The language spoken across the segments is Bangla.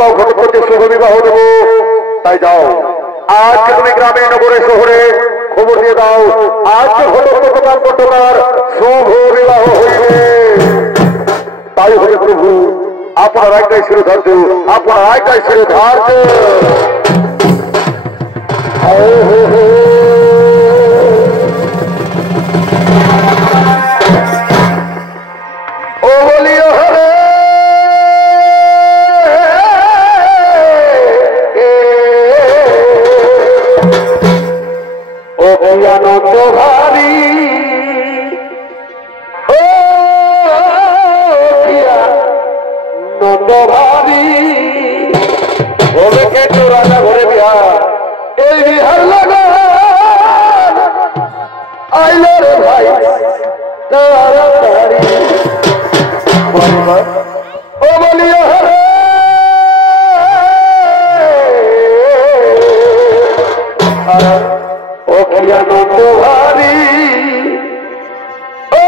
দাও ঘটপতি শুভ বিবাহ দেবো তাই যাও আজকে তুমি গ্রামে নগরে শহরে খবর দিয়ে দাও আজকে ঘটপতি তোমার শুভ বিবাহ হইবে তাই হবে প্রভু আপনার একটাই শিরোধার্য আপনার একটাই শিরোধার্য ও বলিও হরে ও আনন্দ ভারী ও নন্দ ভারী ওকে তো রাজা ঘরে বিহা এই বিহার লাগা আইলো রে ভাই তাড়াতাড়ি ও বলিও হরে ও কি আনন্দ ভারী ও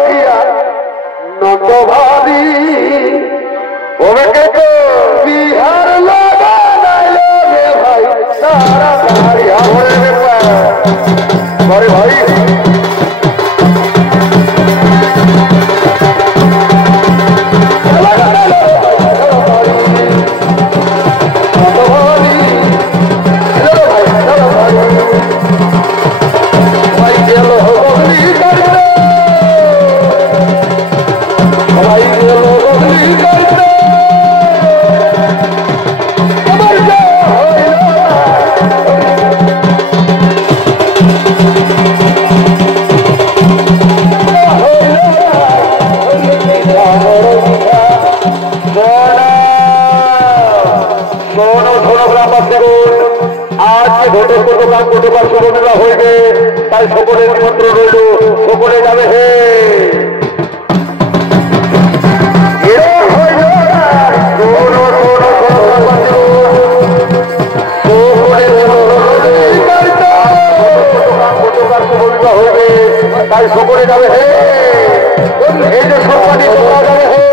কি আনন্দ ভারী ওকে তো বিহার লাগা নাইলো রে ভাই তাড়াতাড়ি আমরে ভাই হইবে তাই সকলের নিমন্ত্রণ রইল সকলে যাবে হে হইবে তাই সকলে যাবে হে এই যে সম্মানিত যাবে হে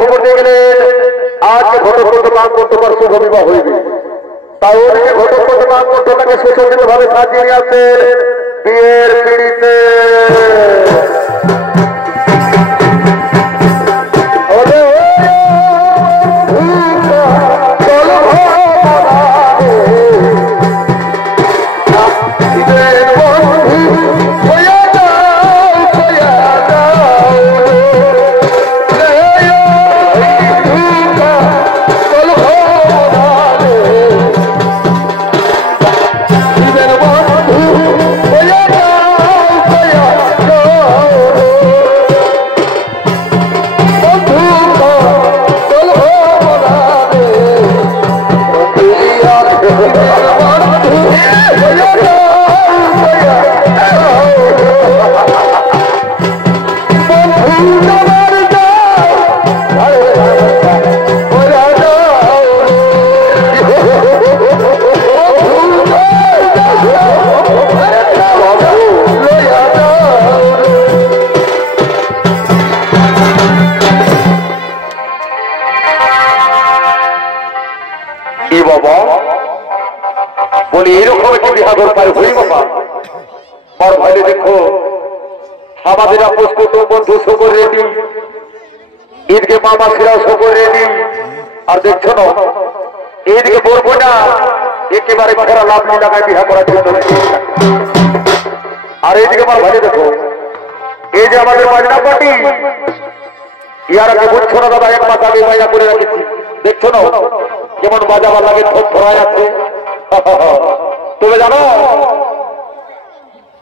খবর দিয়ে গেলেন আজকে ঘটক শুভ বিবাহ হইবে তাই ওদিকে ঘটক তাকে সুসজ্জিত ভাবে সাজিয়ে নিয়ে আসছেন বিয়ের পিড়িতে দেখো আমাদের আপোষ কুটুম বন্ধু সকল রেডি ঈদকে মামা ছেড়াও সকল রেডি আর দেখছো না এইদিকে বলবো না একেবারে খেলা লাভ লাগায় বিহা করার জন্য আর এইদিকে আমার ভাই দেখো এই যে আমাদের বাজনা পার্টি ইয়ার আগে বুঝছো না দাদা এক মাস আগে বাজনা করে রাখেছি দেখছো না কেমন বাজাবার লাগে ধরা যাচ্ছে তবে জানো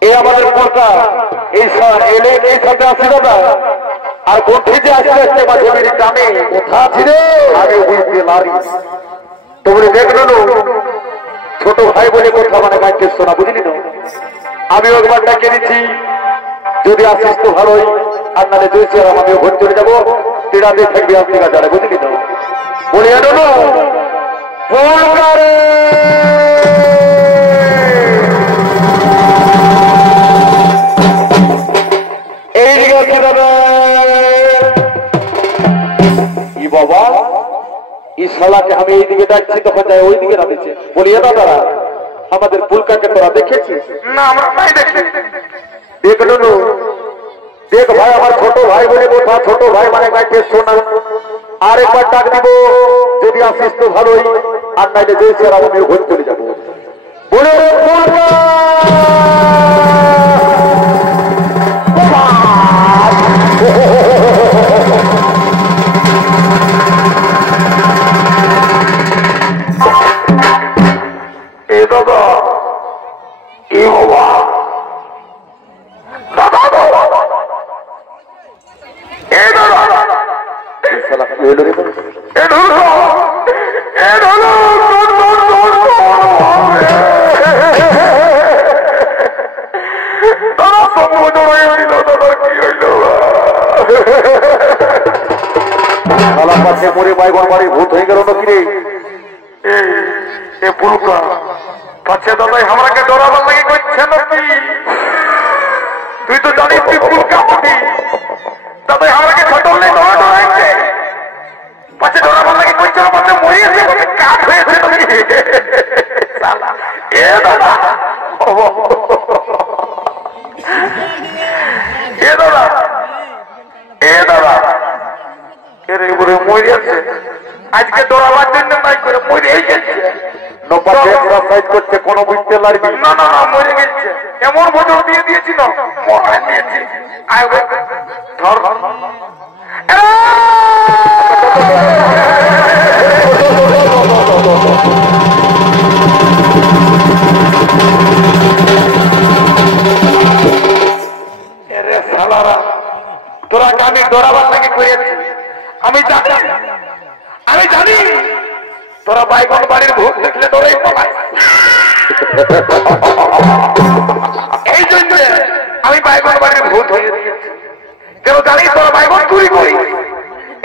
এই আমাদের পর্দা এই সাথে আসছি দাদা আর কোথায় যে আসতে আসতে মাঝে মেরে গ্রামে কোথা ছিল আগে বুঝতে লারি তোমরা দেখলো ছোট ভাই বলে কথা মানে গাইতে শোনা বুঝলি আমিও একবার ডাকিয়ে দিচ্ছি, যদি আসিস তো ভালোই, আর নাহলে জয়সি আর আমিও ঘর চলে যাবো। তেরাতে থাকবি আপনি গাছারে, বুঝলি তো? বলি আনো এইদিকে দাদা ই বাবা, এই শালাকে আমি এইদিকে ডাকছি তখন যায় ওইদিকে নামেছে। বলিয়া দাদা আমাদের পুলকাকে তোরা দেখেছিস? না আমরা নাই দেখি। দেখলো দেখ ভাই, আমার ছোট ভাই বলে কথা, ছোট ভাই মানে গাইতে শোনা। আর একবার ডাক দিব, যদি আসিস তো ভালোই, আর নাইলে জয়সি আর আমিও ঘর চলে যাবো। বলে এ দাদা এ বাবা, দাদা এ দাদা শালা কি হইল রে? এ ধরো এ ধরো দাদা সম্বোধন হয়ে দিল। দাদা কি হইল? শালা পাশে মরে বাইগন বাড়ি ভূত হয়ে গেল নাকি রে? এ পুলকা পাচ্ছে দাদাই আমাকে ডরাবার লাগে করছে নাকি? তুই তো জানিস তুই পুলকা পাবি। দাদাই আমাকে ছোটলে ডরাইছে, পাচ্ছে ডরাবার লাগে করছে না, পাচ্ছে মরিয়েছে, পাচ্ছে কাঠ হয়েছে নাকি? এ দাদা এ দাদা এ দাদা এর এবারে মরিয়েছে, আজকে ডরাবার জন্য নাই করে মরিয়ে গেছে। করছে কোনো বুঝতে লাগবে না না না, মরে গেছে। এমন বছর দিয়ে দিয়েছি না, মরাই দিয়েছি। ধর শালারা, তোরা আমি ডরাবার লাগে করেছি। আমি জানি তোরা বাইগন বাড়ির ভূত দেখলে ডরাই পলাই। এই জন্য আমি বাইগন বাড়ির ভূত হয়ে দিয়েছি, কেন জানি তোরা বাইগন চুরি করি।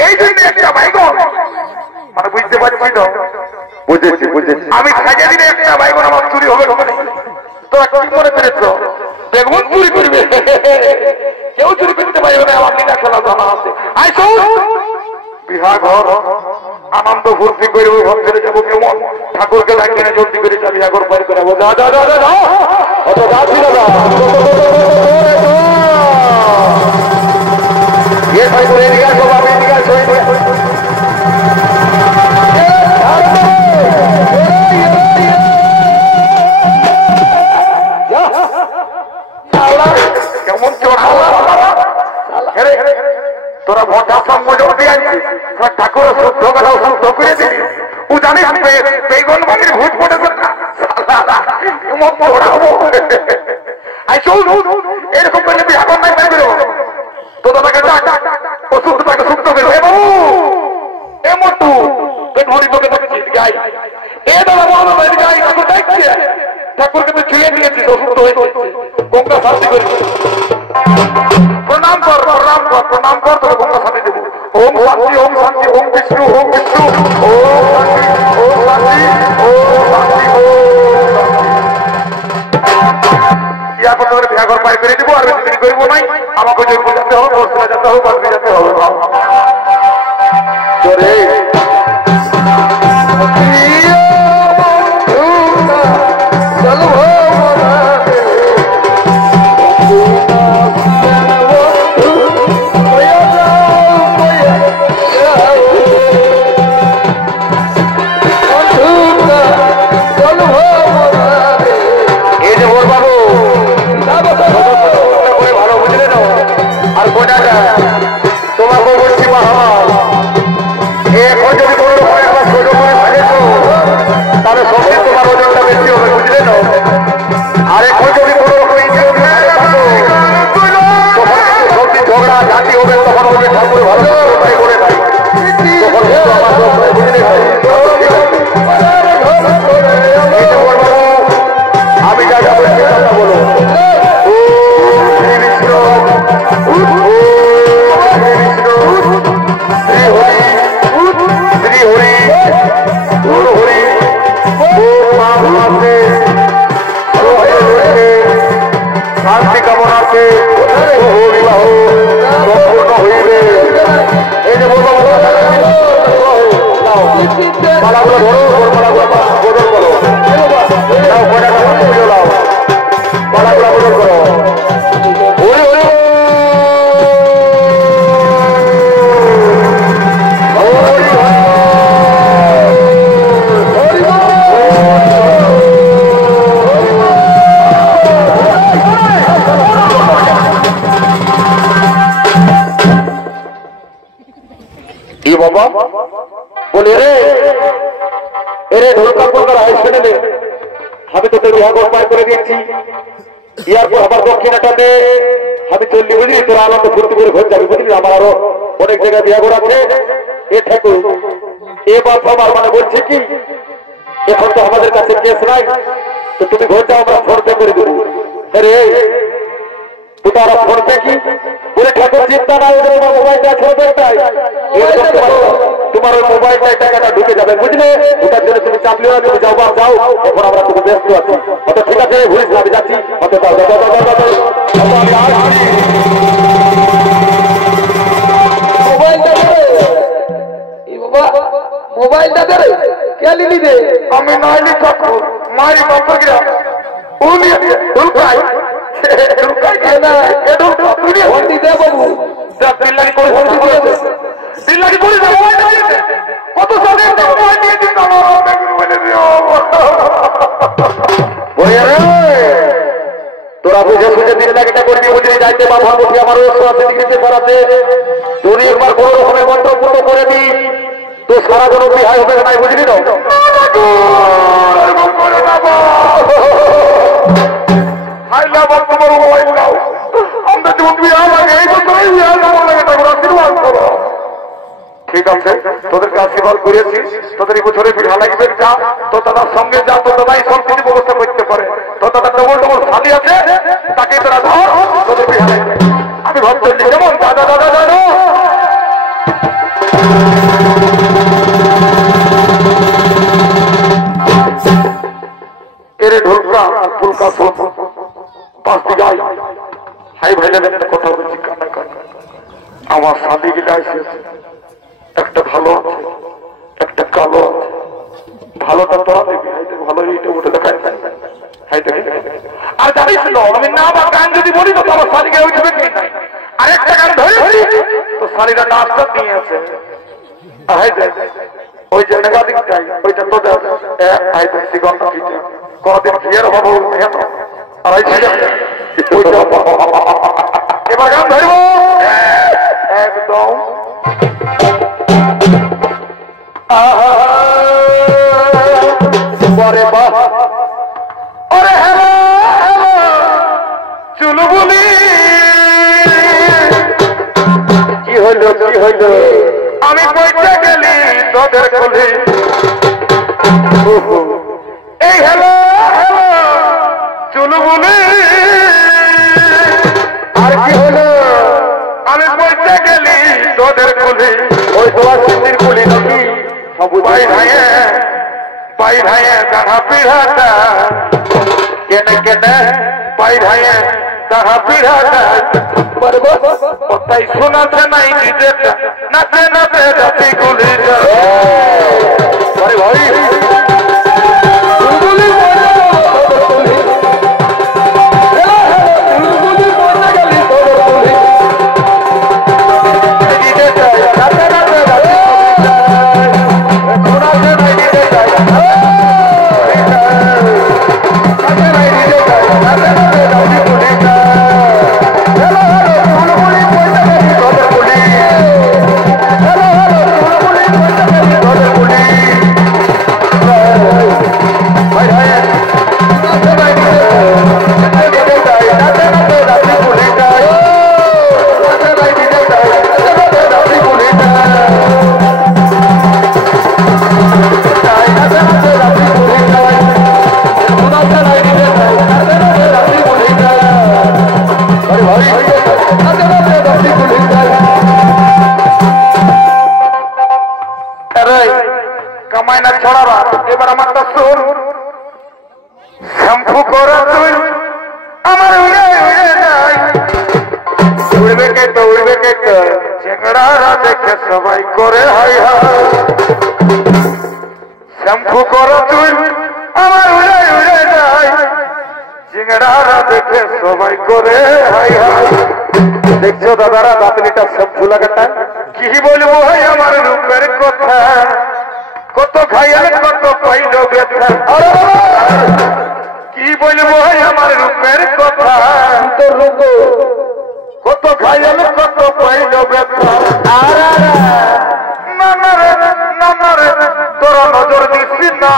এই জন্য একটা বাইগন মানে বুঝতে পারছি তো, বুঝেছি বুঝেছি। আমি সাজা দিলে একটা বাইগন আমার চুরি হবে না। তোরা কি মনে পেরেছ বেগুন চুরি করবে? কেউ চুরি করতে পারবে না, আমার লীলা খেলা জানা আছে। বিহার ঘর আনন্দ ফুর্তি করে ওই ভক্তের যাবো, কেমন ঠাকুরকে লাগিয়ে জলদি করে যাবি আগর পার করে যাবো। যা যা যা যা অত যাচ্ছি দাদা। কেমন তোরা ভোটা সম্বোধন দিয়ে আনছিস, ঠাকুর শুদ্ধ কথা শুদ্ধ করে দিবি। ও জানিস বেগুন বাড়ির ভূত পড়েছে এরকম করলে বিহার নাই পাই বেরো। তো দাদাকে ওষুধ তাকে শুদ্ধ করবো। এ বাবু এ মটু পেট ভরি তোকে দেখছিস গাই। এ দাদা বলো দাদা গাই ঠাকুর দেখছে, ঠাকুরকে তুই ছুঁয়ে দিয়েছিস, অসুস্থ হয়ে যাচ্ছে, গঙ্গা শান্তি করেছিস। প্রণাম কর প্রণাম কর প্রণাম কর, তোকে গঙ্গা শান্তি দেবো। ওম শান্তি ওম শান্তি ওম বিষ্ণু ওম বিষ্ণু ওম শান্তি ওম শান্তি ওম শান্তি ইয়া করতে করে বিয়া ঘর পাই করে দিব। আর বেশি দেরি করবো নাই, আমাকে জয়পুর যেতে হবে, বর্ষা যেতে হবে, বাসে যেতে হবে। তোমাকে বলছি মহামাল, এখন যদি কোনো রকম একবার সোজো করে ফেলেছো তাহলে সবজি তোমার ওজনটা বেশি হবে, বুঝলে না? আর এখন যদি কোনো রকম সবজি ঝগড়া জাতি হবে, তখন বলবে ঠাকুর ভালো তাই করে নাই, তখন কিন্তু আমার বুঝলে আমি যা যা বলছি তা বলো। শান্তি কামনার্থে শুভ বিবাহ সম্পূর্ণ হইবে। এই যে বলবো মালাগুলো ধরো, মালাগুলো বদল করো, মালাগুলো বদল করো। বাবা বলে রে এরে ঢোলকা ফোলকার আয় শুনে নে, আমি তোদের বিহার গোপায় করে দিয়েছি, ইয়ার পর আমার দক্ষিণাটাতে আমি চললি বুঝলি, তোরা আনন্দ ফুর্তি করে ঘর যাবি বুঝলি। আমার আরো অনেক জায়গায় বিহার আছে। এ ঠাকুর এ বাপ আমার মানে বলছে কি এখন তো আমাদের কাছে কেস নাই, তো তুমি ঘর যাও, আমরা ফোন পে করে দেবো। রে তোরা ফোন পে কি বলে ঠাকুর চিন্তা নাই, তোমার মোবাইলটা ছোটবেল নাই, তোমার ওই মোবাইলটাই টাকাটা ঢুকে যাবে বুঝলে। ওটার জন্য তুমি চাপলিও না, তুমি যাও বাপ যাও, এখন আমরা তুমি ব্যস্ত আছি। অত ঠিক আছে ভুলিস না, আমি যাচ্ছি। অত মোবাইলটা দে কে লিলি দে, আমি নইলি ঠাকুর মারি বাপা গিরা উনি ঢুলকাই ঢুলকাই না এ ঢুলকা তুই হন্ডি দে বাবু যা দিল্লারি করে হন্ডি দিয়ে দিল্লারি করে কত সালে তো মোবাইল দিয়ে দিন আমার বলে দিও। তোরা বুঝে বুঝে দিল্লারিটা করবি বুঝলি, যাইতে বা ভাবছি আমার ওষুধ আছে লিখেছে করাতে, তুই একবার কোন রকমের মন্ত্র পূর্ণ করে নি তো সারা কোনো বিহার হবে নাই বুঝলি না। ঠিক আছে তোদেরকে আশীর্বাদ করেছি, তোদের এই বছরে বিড়া লাগবে, যা তো দাদার সঙ্গে যা, তো দাদাই সব কিছু ব্যবস্থা করতে পারে। তো দাদা ডবল ডবল শালি আছে, তাকে তোরা ধর, তোদের বিড়া লাগবে। আমি ভাবছি যেমন দাদা দাদা দাদা এরে ঢোলকা ফুলকা পাঁচটি যাই হাই ভাই একটা কথা বলছি কান্না কান্না। আমার শাদি গিলা এসেছে, একটা ভালো আছে একটা কালো আছে, ভালোটা তোরা দেখবি, ভালো এইটা উঠে দেখায় আর জানিস না আমি না বা গান যদি বলি তো আমার শাড়িকে উঠবে কি নাই, আরেকটা গান ধরেছি তো শাড়িটা নাচটা নিয়ে আছে ওই যে নেগাদিকটাই ওইটা তো কদিন বিয়ের হবো আর এবার গান ধরব একদম পরে ওরে চুলবুলি কি হইল কি হইল, আমি বইতে গেলি তোদের কলি এই হ্যালো হ্যালো চুলবুলি, আর কি হলো আমি বইতে গেলি তোদের কলি, ওই তোমার সিন্দির কলি নাকি বাই ভাইয়ে দাঁড়া পিড়াটা কেনে কেনে বাই ভাইয়ে দাঁড়া পিড়াটা তাই শোনাতে নাই নিজেটা নাচে নাচে রাতি গুলিটা ভাই সবাই করে হাই হাই শ্যাম্পু করো তুই আমার উড়ে উড়ে যায় চিংড়ারা দেখে সবাই করে হাই হাই দেখছো দাদারা দাঁতলিটা শ্যাম্পু লাগাটা কি বলবো ভাই আমার রূপের কথা কত খাইয়াল কত পাইল ব্যথা কি বলবো ভাই আমার রূপের কথা কত খাইয়াল কত পাইল ব্যথা নানারে তোরা নজর দিচ্ছি না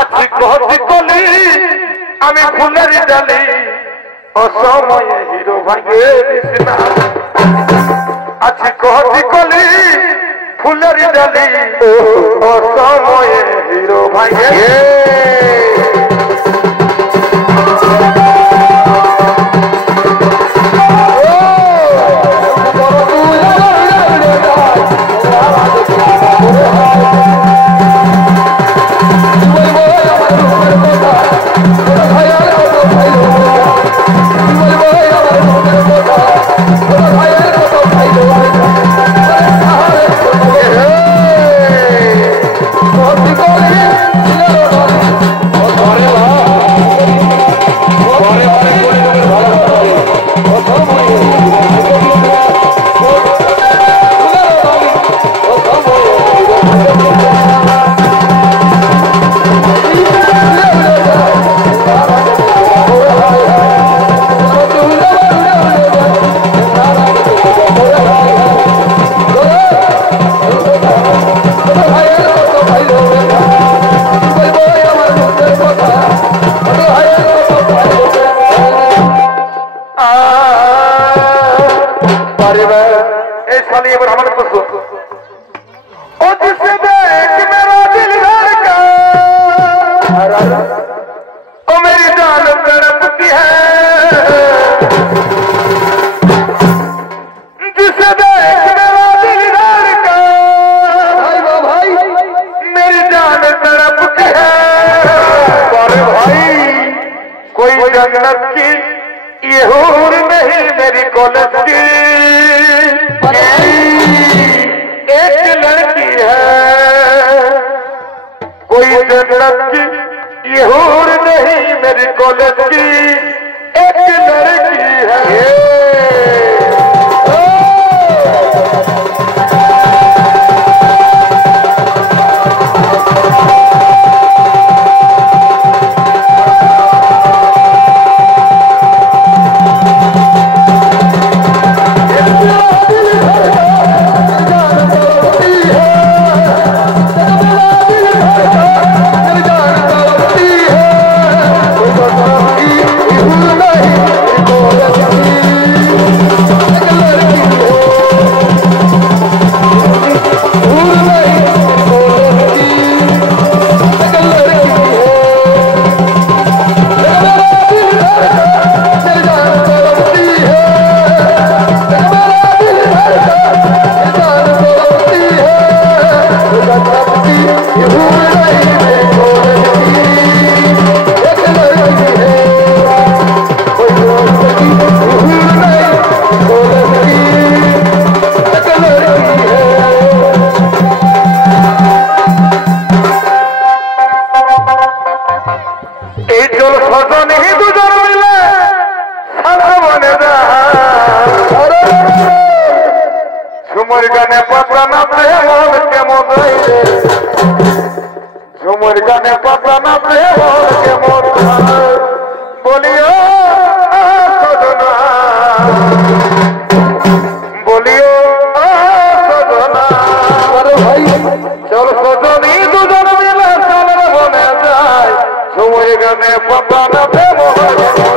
আছি কহতি কলি আমি ফুলের ডালি অসময়ে হিরো ভাঙে দিস না আছি কহতি কলি ফুলের ডালি অসময়ে হিরো ভাঙে झुमर गाने पता ना के मोर बोलियो सजना बोलियो सजना अरे भाई चल सजनी दुजन मिले चल बने जाए झुमर गाने पता ना मोर